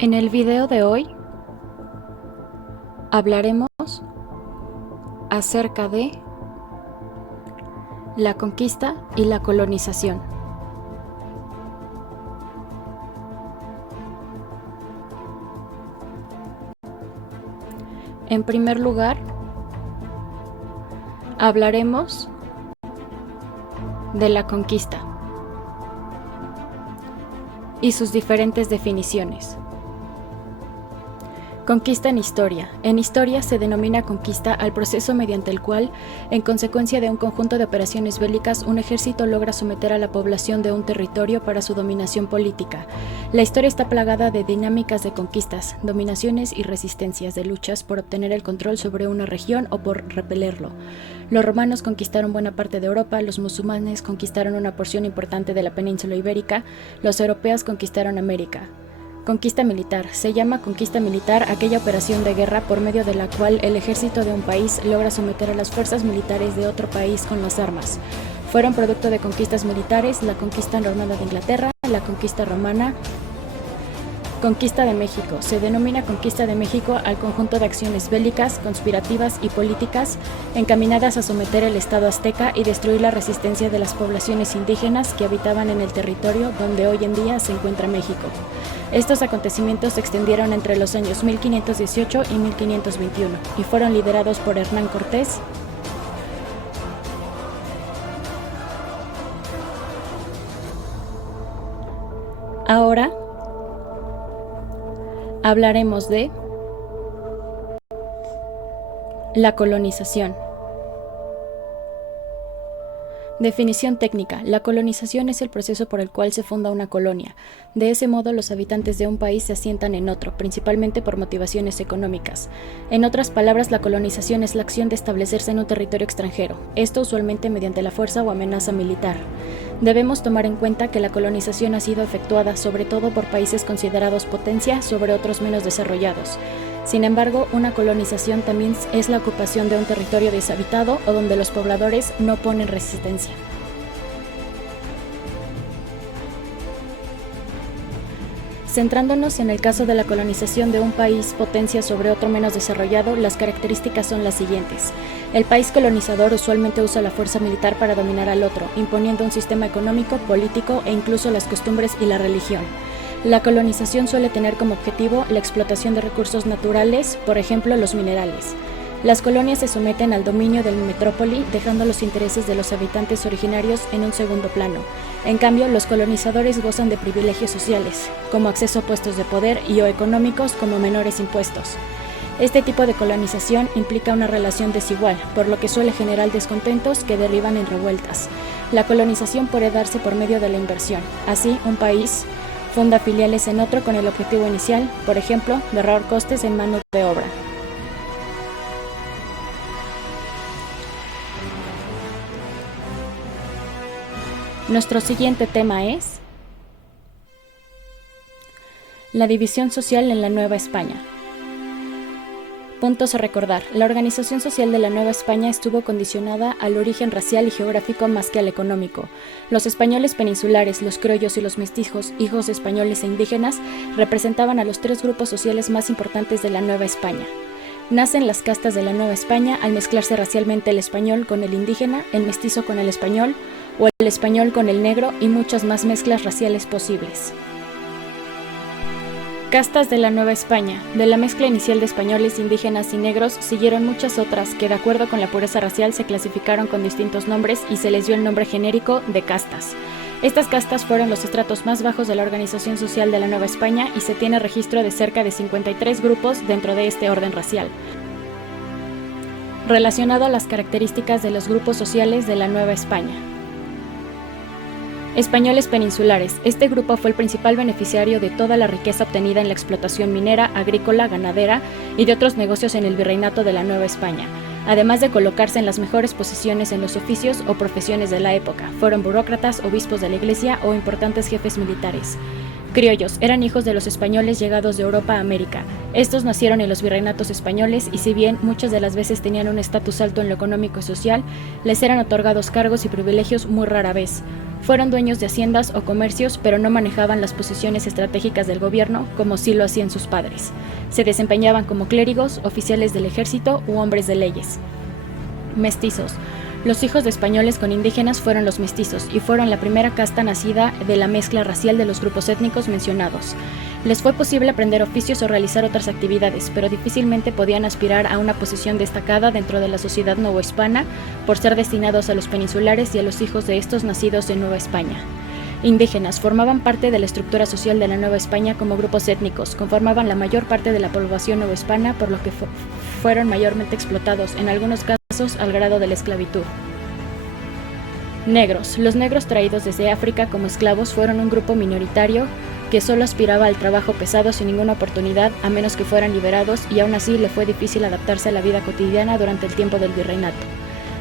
En el video de hoy hablaremos acerca de la conquista y la colonización. En primer lugar, hablaremos de la conquista y sus diferentes definiciones. Conquista en historia. En historia se denomina conquista al proceso mediante el cual, en consecuencia de un conjunto de operaciones bélicas, un ejército logra someter a la población de un territorio para su dominación política. La historia está plagada de dinámicas de conquistas, dominaciones y resistencias, de luchas por obtener el control sobre una región o por repelerlo. Los romanos conquistaron buena parte de Europa, los musulmanes conquistaron una porción importante de la península ibérica, los europeos conquistaron América. Conquista militar. Se llama conquista militar aquella operación de guerra por medio de la cual el ejército de un país logra someter a las fuerzas militares de otro país con las armas. Fueron producto de conquistas militares la conquista normanda de Inglaterra, la conquista romana. Conquista de México. Se denomina conquista de México al conjunto de acciones bélicas, conspirativas y políticas encaminadas a someter el Estado azteca y destruir la resistencia de las poblaciones indígenas que habitaban en el territorio donde hoy en día se encuentra México. Estos acontecimientos se extendieron entre los años 1518 y 1521 y fueron liderados por Hernán Cortés. Ahora hablaremos de la colonización. Definición técnica. La colonización es el proceso por el cual se funda una colonia. De ese modo, los habitantes de un país se asientan en otro, principalmente por motivaciones económicas. En otras palabras, la colonización es la acción de establecerse en un territorio extranjero, esto usualmente mediante la fuerza o amenaza militar. Debemos tomar en cuenta que la colonización ha sido efectuada sobre todo por países considerados potencia sobre otros menos desarrollados. Sin embargo, una colonización también es la ocupación de un territorio deshabitado o donde los pobladores no ponen resistencia. Centrándonos en el caso de la colonización de un país potencia sobre otro menos desarrollado, las características son las siguientes. El país colonizador usualmente usa la fuerza militar para dominar al otro, imponiendo un sistema económico, político e incluso las costumbres y la religión. La colonización suele tener como objetivo la explotación de recursos naturales, por ejemplo los minerales. Las colonias se someten al dominio del metrópoli, dejando los intereses de los habitantes originarios en un segundo plano. En cambio, los colonizadores gozan de privilegios sociales, como acceso a puestos de poder y o económicos como menores impuestos. Este tipo de colonización implica una relación desigual, por lo que suele generar descontentos que derivan en revueltas. La colonización puede darse por medio de la inversión. Así, un país funda filiales en otro con el objetivo inicial, por ejemplo, de ahorrar costes en mano de obra. Nuestro siguiente tema es la división social en la Nueva España. Puntos a recordar. La organización social de la Nueva España estuvo condicionada al origen racial y geográfico más que al económico. Los españoles peninsulares, los criollos y los mestizos, hijos de españoles e indígenas, representaban a los tres grupos sociales más importantes de la Nueva España. Nacen las castas de la Nueva España al mezclarse racialmente el español con el indígena, el mestizo con el español o el español con el negro y muchas más mezclas raciales posibles. Castas de la Nueva España. De la mezcla inicial de españoles, indígenas y negros siguieron muchas otras que, de acuerdo con la pureza racial, se clasificaron con distintos nombres y se les dio el nombre genérico de castas. Estas castas fueron los estratos más bajos de la organización social de la Nueva España y se tiene registro de cerca de 53 grupos dentro de este orden racial. Relacionado a las características de los grupos sociales de la Nueva España. Españoles peninsulares. Este grupo fue el principal beneficiario de toda la riqueza obtenida en la explotación minera, agrícola, ganadera y de otros negocios en el virreinato de la Nueva España, además de colocarse en las mejores posiciones en los oficios o profesiones de la época. Fueron burócratas, obispos de la iglesia o importantes jefes militares. Criollos eran hijos de los españoles llegados de Europa a América. Estos nacieron en los virreinatos españoles y si bien muchas de las veces tenían un estatus alto en lo económico y social, les eran otorgados cargos y privilegios muy rara vez. Fueron dueños de haciendas o comercios, pero no manejaban las posiciones estratégicas del gobierno como sí lo hacían sus padres. Se desempeñaban como clérigos, oficiales del ejército u hombres de leyes. Mestizos. Los hijos de españoles con indígenas fueron los mestizos y fueron la primera casta nacida de la mezcla racial de los grupos étnicos mencionados. Les fue posible aprender oficios o realizar otras actividades, pero difícilmente podían aspirar a una posición destacada dentro de la sociedad novohispana por ser destinados a los peninsulares y a los hijos de estos nacidos en Nueva España. Indígenas formaban parte de la estructura social de la Nueva España como grupos étnicos, conformaban la mayor parte de la población novohispana, por lo que fueron mayormente explotados, en algunos casos al grado de la esclavitud. Negros. Los negros traídos desde África como esclavos fueron un grupo minoritario que solo aspiraba al trabajo pesado sin ninguna oportunidad a menos que fueran liberados, y aún así le fue difícil adaptarse a la vida cotidiana durante el tiempo del virreinato.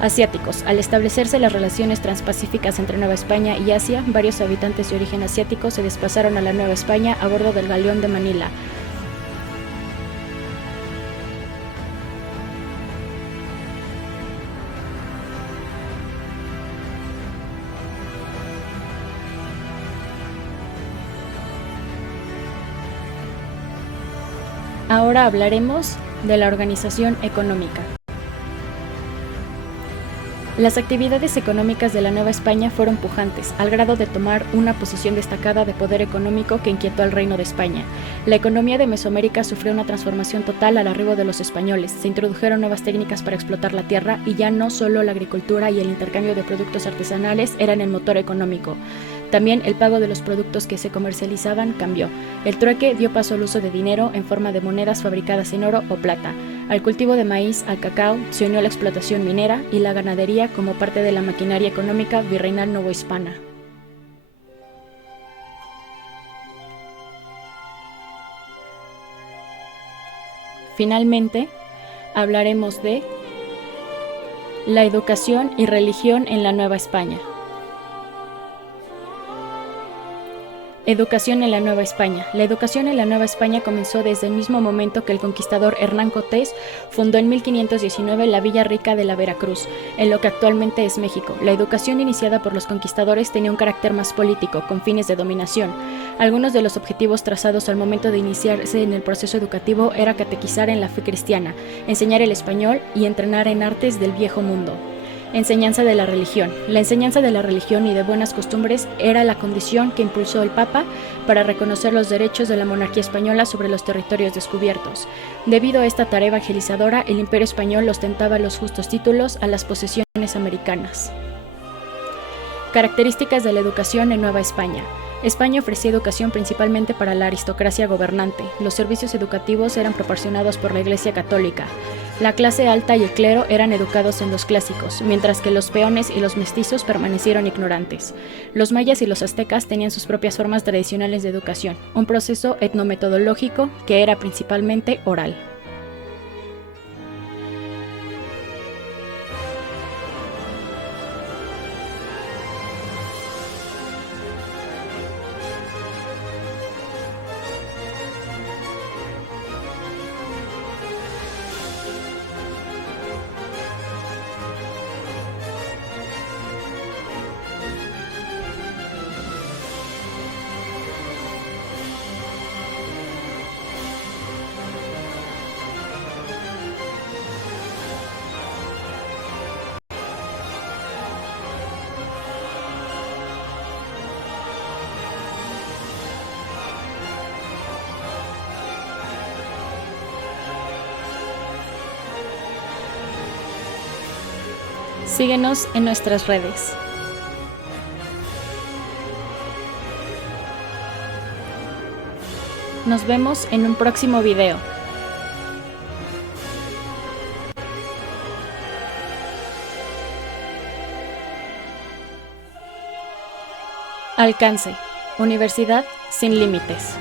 Asiáticos. Al establecerse las relaciones transpacíficas entre Nueva España y Asia, varios habitantes de origen asiático se desplazaron a la Nueva España a bordo del galeón de Manila. Ahora hablaremos de la organización económica. Las actividades económicas de la Nueva España fueron pujantes, al grado de tomar una posición destacada de poder económico que inquietó al Reino de España. La economía de Mesoamérica sufrió una transformación total al arribo de los españoles. Se introdujeron nuevas técnicas para explotar la tierra y ya no solo la agricultura y el intercambio de productos artesanales eran el motor económico. También el pago de los productos que se comercializaban cambió. El trueque dio paso al uso de dinero en forma de monedas fabricadas en oro o plata. Al cultivo de maíz, al cacao, se unió la explotación minera y la ganadería como parte de la maquinaria económica virreinal novohispana. Finalmente, hablaremos de la educación y religión en la Nueva España. Educación en la Nueva España. La educación en la Nueva España comenzó desde el mismo momento que el conquistador Hernán Cortés fundó en 1519 la Villa Rica de la Veracruz, en lo que actualmente es México. La educación iniciada por los conquistadores tenía un carácter más político, con fines de dominación. Algunos de los objetivos trazados al momento de iniciarse en el proceso educativo era catequizar en la fe cristiana, enseñar el español y entrenar en artes del viejo mundo. Enseñanza de la religión. La enseñanza de la religión y de buenas costumbres era la condición que impulsó el Papa para reconocer los derechos de la monarquía española sobre los territorios descubiertos. Debido a esta tarea evangelizadora, el Imperio español ostentaba los justos títulos a las posesiones americanas. Características de la educación en Nueva España. España ofrecía educación principalmente para la aristocracia gobernante. Los servicios educativos eran proporcionados por la Iglesia Católica. La clase alta y el clero eran educados en los clásicos, mientras que los peones y los mestizos permanecieron ignorantes. Los mayas y los aztecas tenían sus propias formas tradicionales de educación, un proceso etnometodológico que era principalmente oral. Síguenos en nuestras redes. Nos vemos en un próximo video. Alcance. Universidad sin límites.